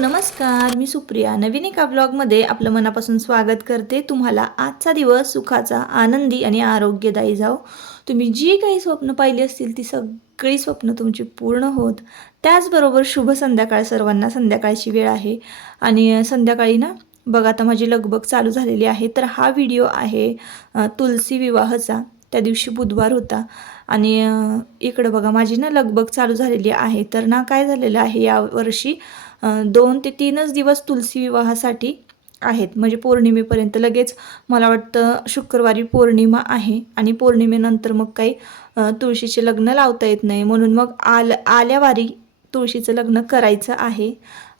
नमस्कार मी सुप्रिया. नवीन एका ब्लॉगमध्ये आपलं मनापासून स्वागत करते. तुम्हाला आजचा दिवस सुखाचा आनंदी आणि आरोग्यदायी जाओ तुम्ही जी काही स्वप्न पाहिली असतील ती सगळी स्वप्न तुमची पूर्ण होत. त्याचबरोबर शुभ संध्याकाळ सर्वांना संध्याकाळची वेळ आहे. आणि संध्याकाळी ना बघा आता माझी लगबग चालू झालेली आहे. तर हा व्हिडिओ आहे तुलसी विवाहाचा. त्या दिवशी बुधवार होता. आणि इकडं बघा माझी ना लगबग चालू झालेली आहे. तर ना काय झालेलं आहे यावर्षी वर्षी दोन ते तीनच दिवस तुलसी विवाहासाठी आहेत. म्हणजे पौर्णिमेपर्यंत. लगेच मला वाटतं शुक्रवारी पौर्णिमा आहे आणि पौर्णिमेनंतर मग काही तुळशीचे लग्न लावता येत नाही. म्हणून मग आल आल्यावारी तुळशीचं लग्न करायचं आहे.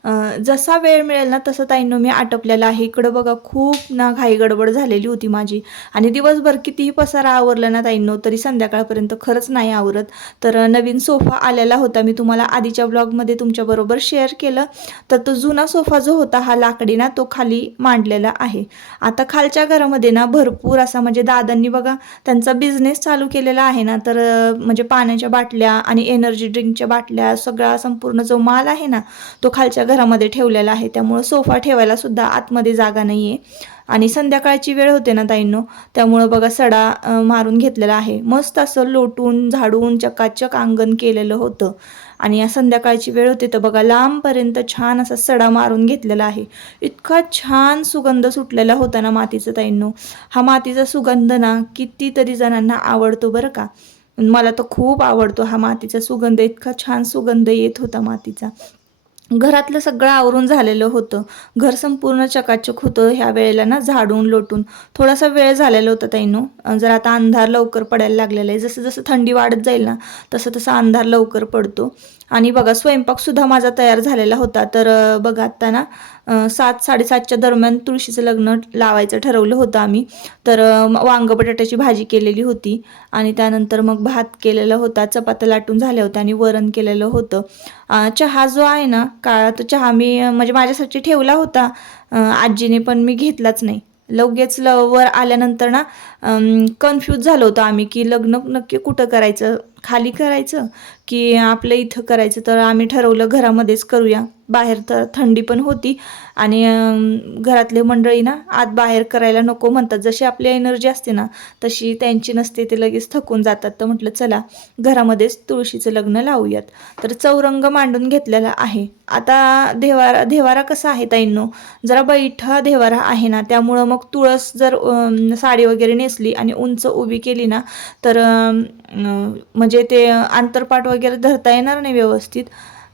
जसा वेळ मिळेल ना तसं ताईंनो मी आटपलेला आहे. इकडं बघा खूप ना घाई गडबड झालेली होती माझी. आणि दिवसभर कितीही पसारा आवरला ना ताईंनो तरी संध्याकाळपर्यंत खरंच नाही आवरत. तर नवीन सोफा आलेला होता. मी तुम्हाला आधीच्या ब्लॉगमध्ये तुमच्याबरोबर शेअर केलं. तर तो जुना सोफा जो होता हा लाकडी ना तो खाली मांडलेला आहे. आता खालच्या घरामध्ये ना भरपूर असा म्हणजे दादांनी बघा त्यांचा बिझनेस चालू केलेला आहे ना. तर म्हणजे पाण्याच्या बाटल्या आणि एनर्जी ड्रिंकच्या बाटल्या सगळा संपूर्ण जो माल आहे ना तो खालच्या घरामध्ये ठेवलेला आहे. त्यामुळं सोफा ठेवायला सुद्धा आतमध्ये जागा नाही आहे आणि संध्याकाळची वेळ होते ना ताईंनो त्यामुळं बघा सडा मारून घेतलेला आहे. मस्त असं लोटून झाडून चकाचक अंगण केलेलं होतं. आणि या संध्याकाळची वेळ होती तर बघा लांबपर्यंत छान असा सडा मारून घेतलेला आहे. इतका छान सुगंध सुटलेला होता ना मातीचा ताईंनो. हा मातीचा सुगंध ना कितीतरी जणांना आवडतो बरं का. मला तर खूप आवडतो हा मातीचा सुगंध. इतका छान सुगंध येत होता मातीचा. घरातलं सगळं आवरून झालेलं होतं. घर संपूर्ण चकाचक होतं. ह्या वेळेला ना झाडून लोटून थोडासा वेळ झालेला होता ताईनो. जर आता अंधार लवकर पडायला लागलेला आहे. जसं जसं थंडी वाढत जाईल ना तसं तसं अंधार लवकर पडतो. आणि बघा स्वयंपाकसुद्धा माझा तयार झालेला होता. तर बघा आता ना सात साडेसातच्या दरम्यान तुळशीचं लग्न लावायचं ठरवलं होतं आम्ही. तर वांग बटाट्याची भाजी केलेली होती. आणि त्यानंतर मग भात केलेला होता चपात्या लाटून झाल्या होत्या आणि वरण केलेलं होतं. चहा जो आहे ना काळा तो चहा मी म्हणजे माझ्यासाठी ठेवला होता. आजीने पण मी घेतलाच नाही. लगेच ल वर आल्यानंतर ना कन्फ्यूज झालो होतो आम्ही की लग्न नक्की कुठं करायचं? खाली करायचं की आपलं इथं करायचं. तर आम्ही ठरवलं घरामध्येच करूया. बाहेर तर थंडी पण होती आणि घरातले मंडळी ना आत बाहेर करायला नको म्हणतात. जशी आपली एनर्जी असते ना तशी त्यांची नसते. ते लगेच थकून जातात. तर म्हटलं चला घरामध्येच तुळशीचं लग्न लावूयात. तर चौरंग मांडून घेतलेला आहे. आता देवारा देवारा कसा आहे ताईंनो? जरा बैठा देवारा आहे ना. त्यामुळं मग तुळस जर साडी वगैरे नेसली आणि उंच उभी केली ना तर म्हणजे म्हणजे ते आंतरपाट वगैरे धरता येणार नाही व्यवस्थित.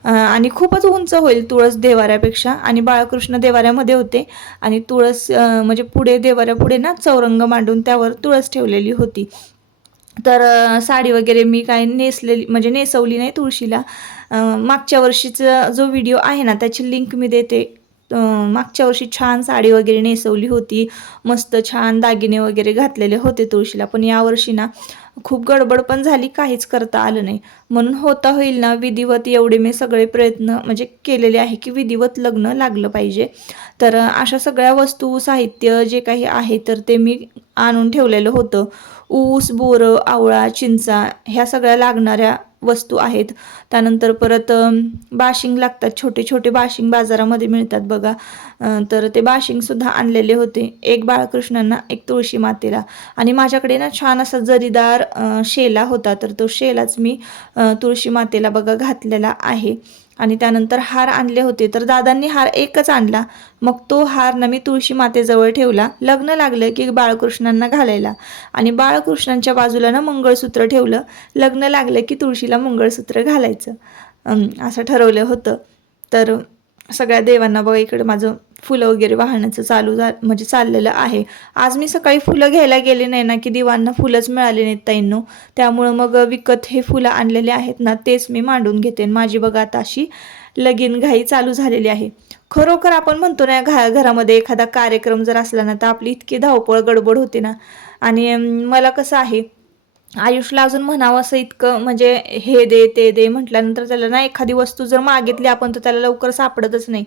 आणि खूपच उंच होईल तुळस देवाऱ्यापेक्षा. आणि बाळकृष्ण देवाऱ्यामध्ये होते. आणि तुळस म्हणजे पुढे देवाऱ्यापुढे ना चौरंग मांडून त्यावर तुळस ठेवलेली होती. तर साडी वगैरे मी काय नेसलेली म्हणजे नेसवली नाही तुळशीला. मागच्या वर्षीचा जो व्हिडिओ आहे ना त्याची लिंक मी देते. मागच्या वर्षी छान साडी वगैरे नेसवली होती. मस्त छान दागिने वगैरे घातलेले होते तुळशीला. पण यावर्षी ना खूप गडबड पण झाली काहीच करता आलं नाही. म्हणून होता होईल ना विधिवत एवढे मी सगळे प्रयत्न म्हणजे केलेले आहे की विधिवत लग्न लागलं पाहिजे. तर अशा सगळ्या वस्तू साहित्य जे काही आहे तर ते मी आणून ठेवलेलं होतं. ऊस बोरं आवळा चिंचा ह्या सगळ्या लागणाऱ्या वस्तू आहेत. त्यानंतर परत बाशिंग लागतात. छोटे छोटे बाशिंग बाजारामध्ये मिळतात बघा. तर ते बाशिंगसुद्धा आणलेले होते. एक बाळकृष्णांना एक तुळशी मातेला. आणि माझ्याकडे ना छान असा जरीदार शेला होता. तर तो शेलाच मी तुळशी मातेला बघा घातलेला आहे. आणि त्यानंतर हार आणले होते. तर दादांनी हार एकच आणला. मग तो हार ना मी तुळशी मातेजवळ ठेवला. लग्न लागलं की बाळकृष्णांना घालायला. आणि बाळकृष्णांच्या बाजूला ना मंगळसूत्र ठेवलं. लग्न लागलं की तुळशी तुळशीला मंगळसूत्र घालायचं. असं ठरवलं होतं. तर सगळ्या देवांना बघा इकडे माझं फुलं वगैरे वाहण्याचं चालू झा म्हणजे चाललेलं आहे. आज मी सकाळी फुलं घ्यायला गेले नाही ना की देवांना फुलंच मिळाले नाहीत ताईंनो. त्यामुळं मग विकत हे फुलं आणलेले आहेत ना तेच मी मांडून घेते. माझी बघा आता अशी लगीन घाई चालू झालेली आहे. खरोखर आपण म्हणतो ना घा घरामध्ये एखादा कार्यक्रम जर असला ना तर आपली इतकी धावपळ गडबड होते ना. आणि मला कसं आहे आयुषला अजून म्हणावं असं इतकं म्हणजे हे दे ते दे म्हटल्यानंतर त्याला ना एखादी वस्तू जर मागितली आपण तर त्याला लवकर सापडतच नाही.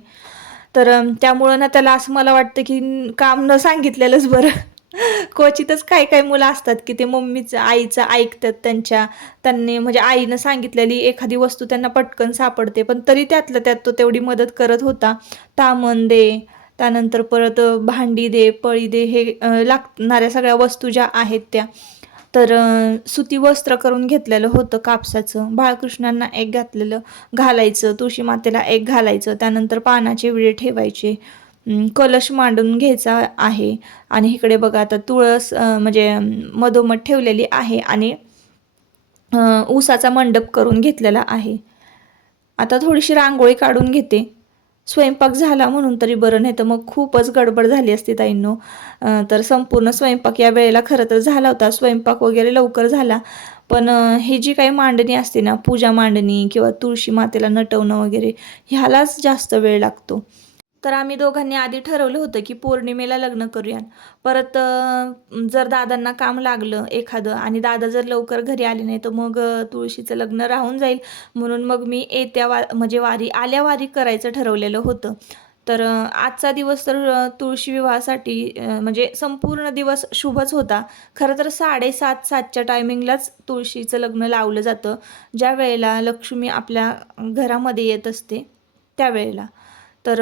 तर त्यामुळं ना त्याला असं मला वाटतं की काम न सांगितलेलंच बरं. क्वचितच काय काय मुलं असतात की ते मम्मीचं आईचं ऐकतात त्यांच्या त्यांनी म्हणजे आईनं सांगितलेली एखादी वस्तू त्यांना पटकन सापडते पण तरी त्यातलं त्यात तो तेवढी मदत करत होता. तामण दे त्यानंतर परत भांडी दे पळी दे हे लागणाऱ्या सगळ्या वस्तू ज्या आहेत त्या. तर सुती वस्त्र करून घेतलेलं होतं कापसाचं. बाळकृष्णांना एक घातलेलं घालायचं तुळशी मातेला एक घालायचं त्यानंतर पानाचे विळे ठेवायचे. कलश मांडून घ्यायचा आहे. आणि इकडे बघा आता तुळस म्हणजे मधोमध ठेवलेली आहे आणि ऊसाचा मंडप करून घेतलेला आहे. आता थोडीशी रांगोळी काढून घेते. स्वयंपाक झाला म्हणून तरी बरं नाही तर मग खूपच गडबड झाली असती ताईंनो. तर संपूर्ण स्वयंपाक या वेळेला खरं तर झाला होता. स्वयंपाक वगैरे लवकर झाला. पण ही जी काही मांडणी असते ना पूजा मांडणी किंवा तुळशी मातेला नटवणं वगैरे ह्यालाच जास्त वेळ लागतो. तर आम्ही दोघांनी आधी ठरवलं होतं की पौर्णिमेला लग्न करूया परत जर दादांना काम लागलं एखादं आणि दादा जर लवकर घरी आले नाही तर मग तुळशीचं लग्न राहून जाईल. म्हणून मग मी येत्या वा म्हणजे वारी आल्या वारी करायचं ठरवलेलं होतं. तर आजचा दिवस तर तुळशी विवाहासाठी म्हणजे संपूर्ण दिवस शुभच होता. खरं तर साडेसात सातच्या टायमिंगलाच तुळशीचं लग्न लावलं जातं. ज्या वेळेला लक्ष्मी आपल्या घरामध्ये येत असते त्यावेळेला. तर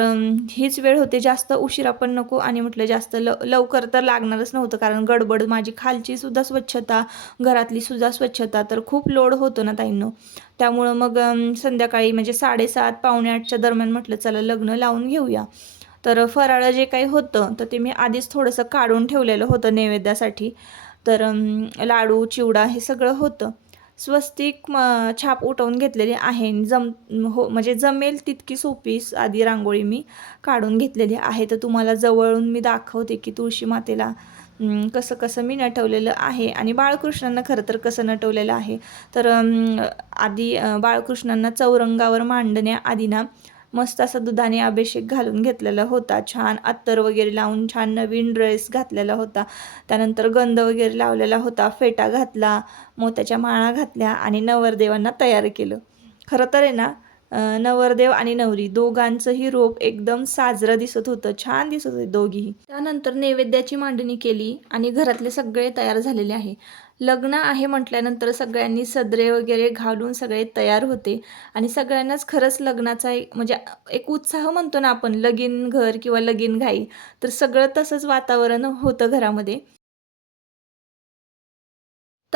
हीच वेळ होते. जास्त उशिरा पण नको. आणि म्हटलं जास्त ल लवकर तर लागणारच नव्हतं. कारण गडबड माझी खालची सुद्धा स्वच्छता घरातली सुद्धा स्वच्छता तर खूप लोड होतो ना ताईंनो. त्यामुळं मग संध्याकाळी म्हणजे साडेसात पावणे आठच्या दरम्यान म्हटलं चला लग्न लावून घेऊया. तर फराळं जे काही होतं तर ते मी आधीच थोडंसं काढून ठेवलेलं होतं नैवेद्यासाठी. तर लाडू चिवडा हे सगळं होतं. स्वस्तिक म छाप उठवून घेतलेली आहे. जम हो म्हणजे जमेल तितकी सोपी आधी रांगोळी मी काढून घेतलेली आहे. तर तुम्हाला जवळून मी दाखवते की तुळशी मातेला कसं कसं मी नटवलेलं आहे. आणि बाळकृष्णांना खरं तर कसं नटवलेलं आहे? तर आधी बाळकृष्णांना चौरंगावर मांडण्याआधी ना मस्त असा दुधाने अभिषेक घालून घेतलेला होता. छान अत्तर वगैरे लावून छान नवीन ड्रेस घातलेला होता. त्यानंतर गंध वगैरे लावलेला होता. फेटा घातला मोत्याच्या माळा घातल्या आणि नवरदेवांना तयार केलं. खरं तर आहे ना नवरदेव आणि नवरी दोघांचंही रोप एकदम साजरं दिसत होतं. छान दिसत होते दोघीही. त्यानंतर नैवेद्याची मांडणी केली आणि घरातले सगळे तयार झालेले आहे. लग्न आहे म्हटल्यानंतर सगळ्यांनी सदरे वगैरे घालून सगळे तयार होते. आणि सगळ्यांनाच खरंच लग्नाचा एक म्हणजे एक उत्साह म्हणतो ना आपण लगीन घर किंवा लगीन घाई तर सगळं तसंच वातावरण होतं घरामध्ये.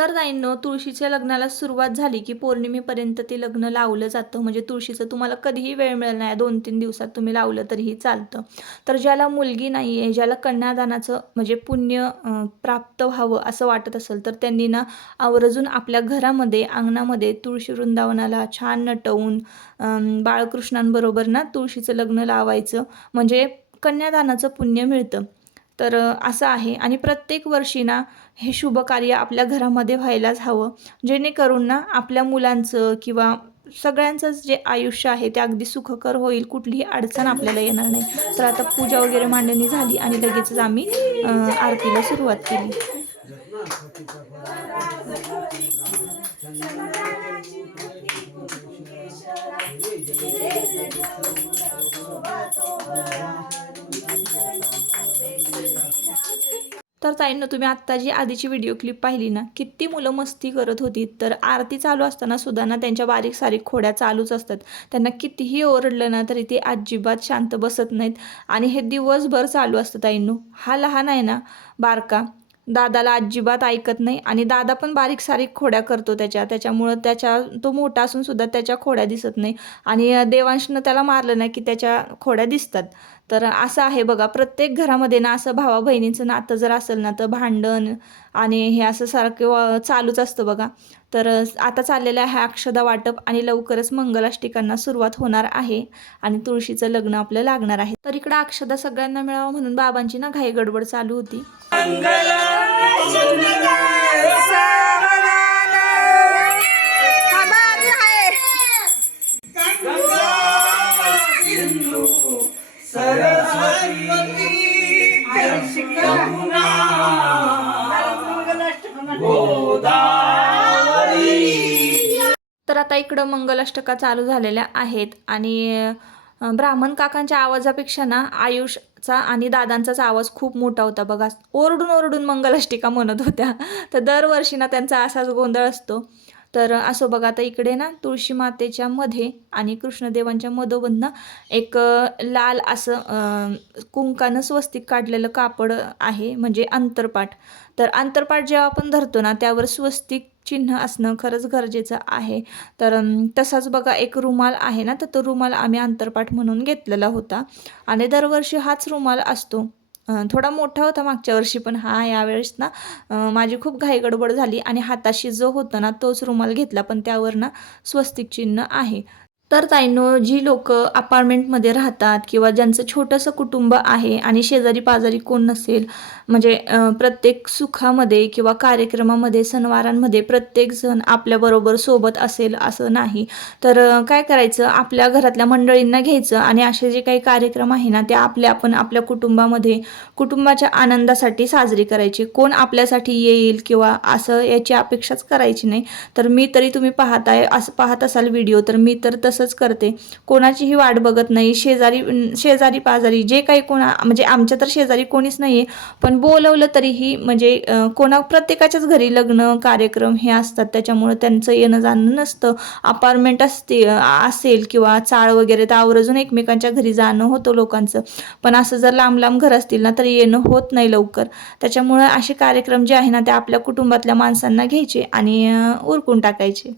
तर जाईन तुळशीच्या लग्नाला सुरुवात झाली की पौर्णिमेपर्यंत ते लग्न लावलं जातं. म्हणजे तुळशीचं तुम्हाला कधीही वेळ मिळेल नाही. दोन तीन दिवसात तुम्ही लावलं तरीही चालतं. तर ज्याला मुलगी नाही आहे ज्याला कन्यादानाचं म्हणजे पुण्य प्राप्त व्हावं असं वाटत असेल तर त्यांनी ना आवर्जून आपल्या घरामध्ये अंगणामध्ये तुळशी वृंदावनाला छान नटवून बाळकृष्णांबरोबर ना तुळशीचं लग्न लावायचं. म्हणजे कन्यादानाचं पुण्य मिळतं. तर असं आहे आणि प्रत्येक वर्षी ना हे शुभ कार्य आपल्या घरामध्ये व्हायलाच हवं जेणेकरून ना आपल्या मुलांचं किंवा सगळ्यांचंच जे आयुष्य आहे ते अगदी सुखकर होईल कुठलीही अडचण आपल्याला येणार नाही तर आता पूजा वगैरे मांडणी झाली आणि लगेचच आम्ही आरतीला सुरुवात केली तर ताईंनो तुम्ही आत्ता जी आधीची व्हिडिओ क्लिप पाहिली ना किती मुलं मस्ती करत होती. तर आरती चालू असताना सुद्धा ना त्यांच्या बारीक सारीक खोड्या चालूच असतात. त्यांना कितीही ओरडलं ना तरी ते अजिबात शांत बसत नाहीत. आणि हे दिवसभर चालू असतं ताईंनो. हा लहान आहे ना बारका. दादाला अजिबात ऐकत नाही. आणि दादा पण बारीक सारीक खोड्या करतो त्याच्या. त्याच्यामुळं त्याच्या तो मोठा असून सुद्धा त्याच्या खोड्या दिसत नाही. आणि देवांशनं त्याला मारलं नाही की त्याच्या खोड्या दिसतात. तर असं आहे बघा प्रत्येक घरामध्ये ना असं भावा बहिणींचं नातं जर असेल ना तर भांडण आणि हे असं सारखं चालूच असतं बघा. तर आता चाललेलं आहे अक्षदा वाटप आणि लवकरच मंगलाष्टिकांना सुरुवात होणार आहे आणि तुळशीचं लग्न आपलं लागणार आहे. तर इकडं अक्षदा सगळ्यांना मिळावं म्हणून बाबांची ना घाई गडबड चालू होती. तर आता इकडं मंगलाष्टका चालू झालेल्या आहेत आणि ब्राह्मण काकांच्या आवाजापेक्षा ना आयुषचा आणि दादांचाच आवाज खूप मोठा होता. बघा ओरडून ओरडून मंगलाष्टिका म्हणत होत्या. तर दरवर्षी ना त्यांचा असाच गोंधळ असतो. तर असो बघा आता इकडे ना तुळशी मातेच्या मध्ये आणि कृष्णदेवांच्या मधोमधनं एक लाल असं कुंकानं स्वस्तिक काढलेलं कापड आहे म्हणजे अंतरपाठ तर अंतरपाठ जेव्हा आपण धरतो ना त्यावर स्वस्तिक चिन्ह असणं खरंच गरजेचं आहे. तर तसाच बघा एक रुमाल आहे ना तर तो रुमाल आम्ही अंतरपाठ म्हणून घेतलेला होता. आणि दरवर्षी हाच रुमाल असतो. थोडा मोठा होता मागच्या वर्षी पण हा यावेळेस ना माझी खूप घाई गडबड झाली आणि हाताशी जो होता ना तोच रुमाल घेतला पण त्यावर ना स्वस्तिक चिन्ह आहे. तर ताईनो जी लोक अपार्टमेंटमध्ये राहतात किंवा ज्यांचं छोटंसं कुटुंब आहे आणि शेजारी पाजारी कोण नसेल म्हणजे प्रत्येक सुखामध्ये किंवा कार्यक्रमामध्ये सणवारांमध्ये प्रत्येकजण आपल्याबरोबर सोबत असेल असं नाही. तर काय करायचं? आपल्या घरातल्या मंडळींना घ्यायचं आणि असे जे काही कार्यक्रम आहे ना ते आपल्या आपण आपल्या कुटुंबामध्ये कुटुंबाच्या आनंदासाठी साजरी करायची. कोण आपल्यासाठी येईल किंवा असं याची अपेक्षाच करायची नाही. तर मी तरी तुम्ही पाहताय असं पाहत असाल व्हिडिओ तर मी तर तसं तसंच करते. कोणाचीही वाट बघत नाही. शेजारी शेजारी पाजारी जे काही कोणा म्हणजे आमच्या तर शेजारी कोणीच नाही आहे पण बोलवलं तरीही म्हणजे कोणा प्रत्येकाच्याच घरी लग्न कार्यक्रम हे असतात. त्याच्यामुळं त्यांचं येणं जाणं नसतं. अपार्टमेंट असते असेल किंवा चाळ वगैरे तर आवर्जून एकमेकांच्या घरी जाणं होतं लोकांचं. पण असं जर लांब लांब घर असतील ना तर येणं होत नाही लवकर. त्याच्यामुळं असे कार्यक्रम जे आहे ना ते आपल्या कुटुंबातल्या माणसांना घ्यायचे आणि उरकून टाकायचे.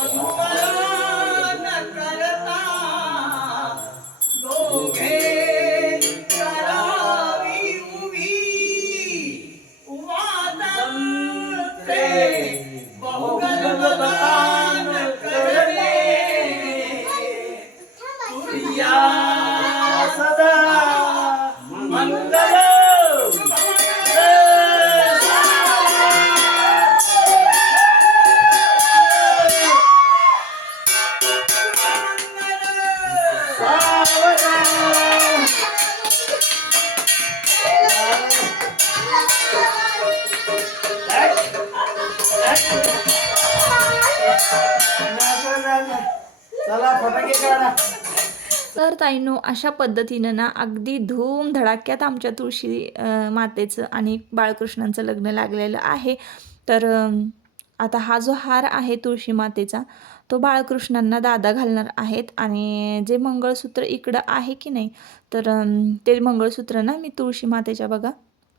तर ताईनो अशा पद्धतीनं ना अगदी धूम धडाक्यात आमच्या तुळशी मातेचं आणि बाळकृष्णांचं लग्न लागलेलं आहे. तर आता हा जो हार आहे तुळशी मातेचा तो बाळकृष्णांना दादा घालणार आहेत आणि जे मंगळसूत्र इकडं आहे की नाही तर ते मंगळसूत्र ना मी तुळशी मातेच्या बघा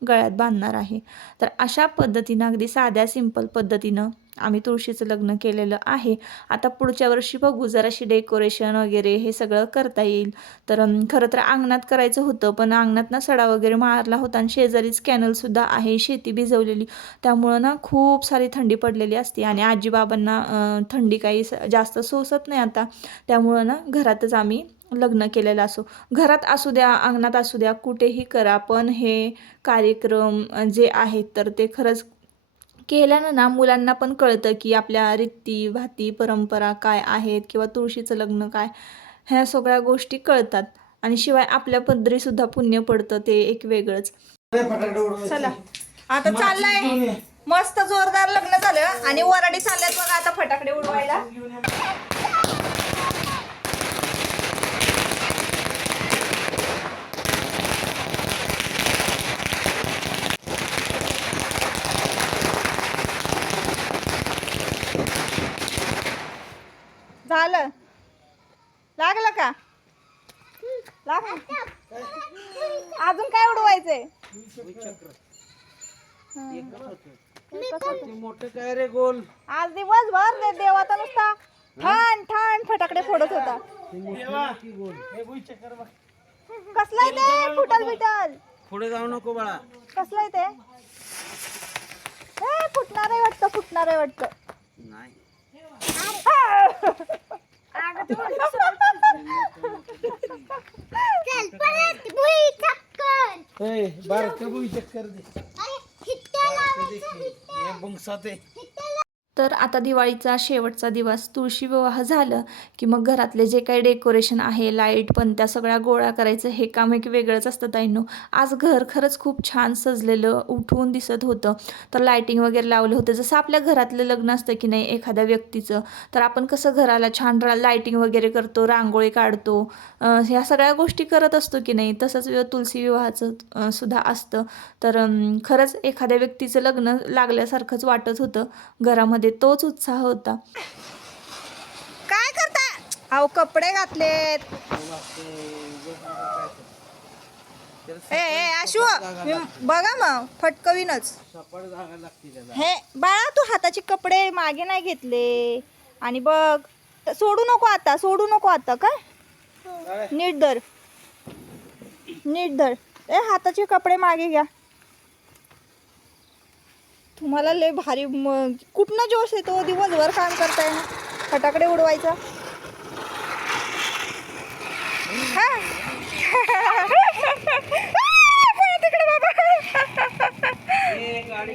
गळ्यात बांधणार आहे. तर अशा पद्धतीनं अगदी साध्या सिंपल पद्धतीनं आम्ही तुळशीचं लग्न केलेलं आहे. आता पुढच्या वर्षी बघू जराशी डेकोरेशन वगैरे हे सगळं करता येईल. तर खरं तर अंगणात करायचं होतं पण अंगणात ना सडा वगैरे मारला होता आणि शेजारीच कॅनलसुद्धा आहे शेती भिजवलेली. त्यामुळं ना खूप सारी थंडी पडलेली असते आणि आजीबाबांना थंडी काही स- जास्त सोसत नाही आता. त्यामुळं ना घरातच आम्ही लग्न केलेलं असो. घरात असू द्या अंगणात असू द्या कुठेही करा पण हे कार्यक्रम जे आहेत तर ते खरंच केल्यानं ना मुलांना पण कळतं की आपल्या रीती भाती परंपरा काय आहेत किंवा तुळशीचं लग्न काय ह्या सगळ्या गोष्टी कळतात. आणि शिवाय आपल्या पदरीसुद्धा पुण्य पडतं ते एक वेगळंच. चला. आता चाललंय. मस्त जोरदार लग्न झालं आणि वराडी चालल्यात बघा आता फटाकडे उडवायला झालं लागलं का? लागलं. अजून काय उडवायचंय? मोठं काय रे गोल? आज दिवसभर ते देवाचा नुसता ठाण ठाण फटाकडे फोडत होता. हे. कसलाय ते? फुटल बिटल. पुढे जाऊ नको बाळा. कसलाय ते? ए फुटणार आहे वाटतं फुटणार आहे वाटतं. नाही. बारक भुई चक्कर दे. हे बुंगसा ते तर आता दिवाळीचा शेवटचा दिवस तुळशी विवाह झालं की मग घरातले जे काही डेकोरेशन आहे लाइट पण त्या सगळ्या गोळा करायचं हे काम एक वेगळंच असतं ताईंनो. आज घर खरंच खूप छान सजलेलं उठून दिसत होतं. तर लायटिंग वगैरे लावले होते. जसं आपल्या घरातलं लग्न असतं की नाही एखाद्या व्यक्तीचं तर आपण कसं घराला छान लायटिंग वगैरे करतो रांगोळी काढतो ह्या सगळ्या गोष्टी करत असतो की नाही तसंच तुलसी विवाहाचं सुद्धा असतं. तर खरंच एखाद्या व्यक्तीचं लग्न लागल्यासारखंच वाटत होतं. घरामध्ये तोच उत्साह होता. काय करता? अहो कपडे घातलेत. ए ए मी- बघा मग फटकवीनच. हे बाळा तू हाताचे कपडे मागे नाही घेतले. आणि बघ त- सोडू नको आता सोडू नको आता काय? नीट धर. नीट धर. ए हाताचे कपडे मागे घ्या. तुम्हाला लय भारी म- कुठनं जोश येतो? दिवसभर काम करताय ना. फटाकडे उडवायचा. हा. पळा तिकडे बाबा.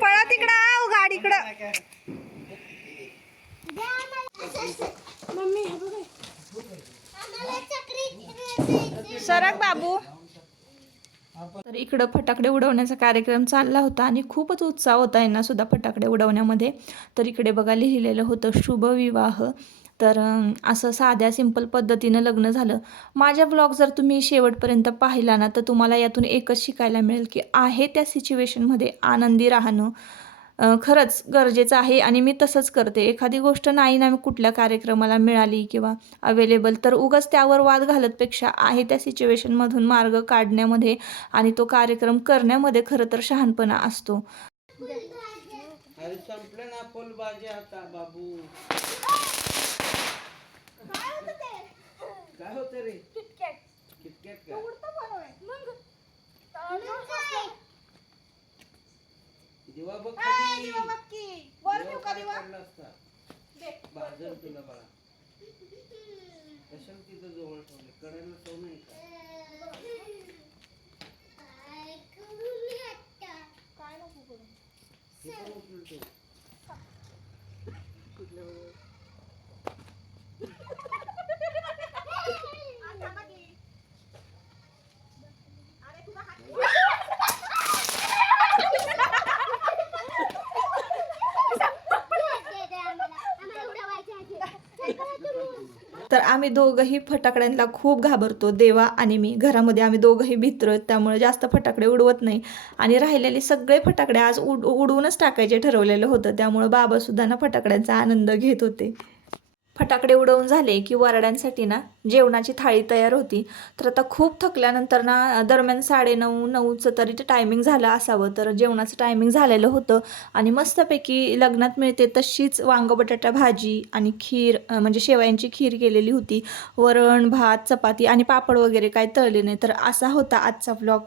पळा तिकडं आव गाडीकडं सरक बाबू. तर इकडं फटाकडे उडवण्याचा कार्यक्रम चालला होता आणि खूपच उत्साह होता यांना सुद्धा फटाकडे उडवण्यामध्ये. तर इकडे बघा लिहिलेलं होतं शुभ विवाह. तर असं साध्या सिंपल पद्धतीनं लग्न झालं. माझ्या ब्लॉग जर तुम्ही शेवटपर्यंत पाहिला ना तर तुम्हाला यातून एकच शिकायला मिळेल की आहे त्या सिच्युएशनमध्ये आनंदी राहणं. खरंच गरजेचं आहे आणि मी तसंच करते. एखादी गोष्ट नाही ना कुठल्या कार्यक्रमाला मिळाली किंवा अवेलेबल तर उगाच त्यावर वाद घालतपेक्षा आहे त्या सिच्युएशनमधून मार्ग काढण्यामध्ये आणि तो कार्यक्रम करण्यामध्ये खरं तर शहाणपणा असतो. अरे संपलं ना फुलबाजी आता बाबू काय होत रे किटकॅट का दिवा? बघ. दिवा असता. तुला बाळा. कशाला तिथं जवळ ठेवले कडायला सव नाही का? तिथं उचलून ठेव. तर आम्ही दोघंही फटाकड्यांना खूप घाबरतो. देवा आणि मी. घरामध्ये आम्ही दोघंही भित्र त्यामुळे जास्त फटाकडे उडवत नाही. आणि राहिलेले सगळे फटाकडे आज उड उडवूनच टाकायचे ठरवलेलं होतं. त्यामुळे बाबासुद्धा ना फटाकड्यांचा आनंद घेत होते. फटाकडे उडवून झाले की वराड्यांसाठी ना जेवणाची थाळी तयार होती. तर आता खूप थकल्यानंतर ना दरम्यान साडेनऊ नऊचं तरी ते टायमिंग झालं असावं. तर जेवणाचं टायमिंग झालेलं होतं. आणि मस्तपैकी लग्नात मिळते तशीच वांग बटाटा भाजी आणि खीर म्हणजे शेवयांची खीर केलेली होती. वरण भात चपाती आणि पापड वगैरे काय तळले नाही. तर असा होता आजचा व्लॉग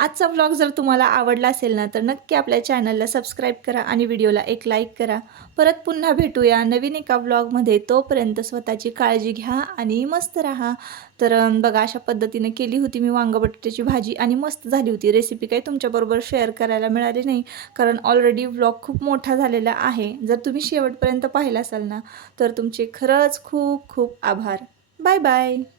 आजचा व्लॉग जर तुम्हाला आवडला असेल ना तर नक्की आपल्या चॅनलला सबस्क्राईब करा आणि व्हिडिओला एक लाईक करा. परत पुन्हा भेटूया नवीन एका व्लॉगमध्ये तोपर्यंत स्वतःची काळजी घ्या आणि मस्त राहा. तर बघा अशा पद्धतीने केली होती मी वांग बटाट्याची भाजी आणि मस्त झाली होती. रेसिपी काही तुमच्याबरोबर शेअर करायला मिळाली नाही. कारण ऑलरेडी व्लॉग खूप मोठा झालेला आहे. जर तुम्ही शेवटपर्यंत पाहिला असाल ना तर तुमचे खरंच खूप खूप आभार. Bye bye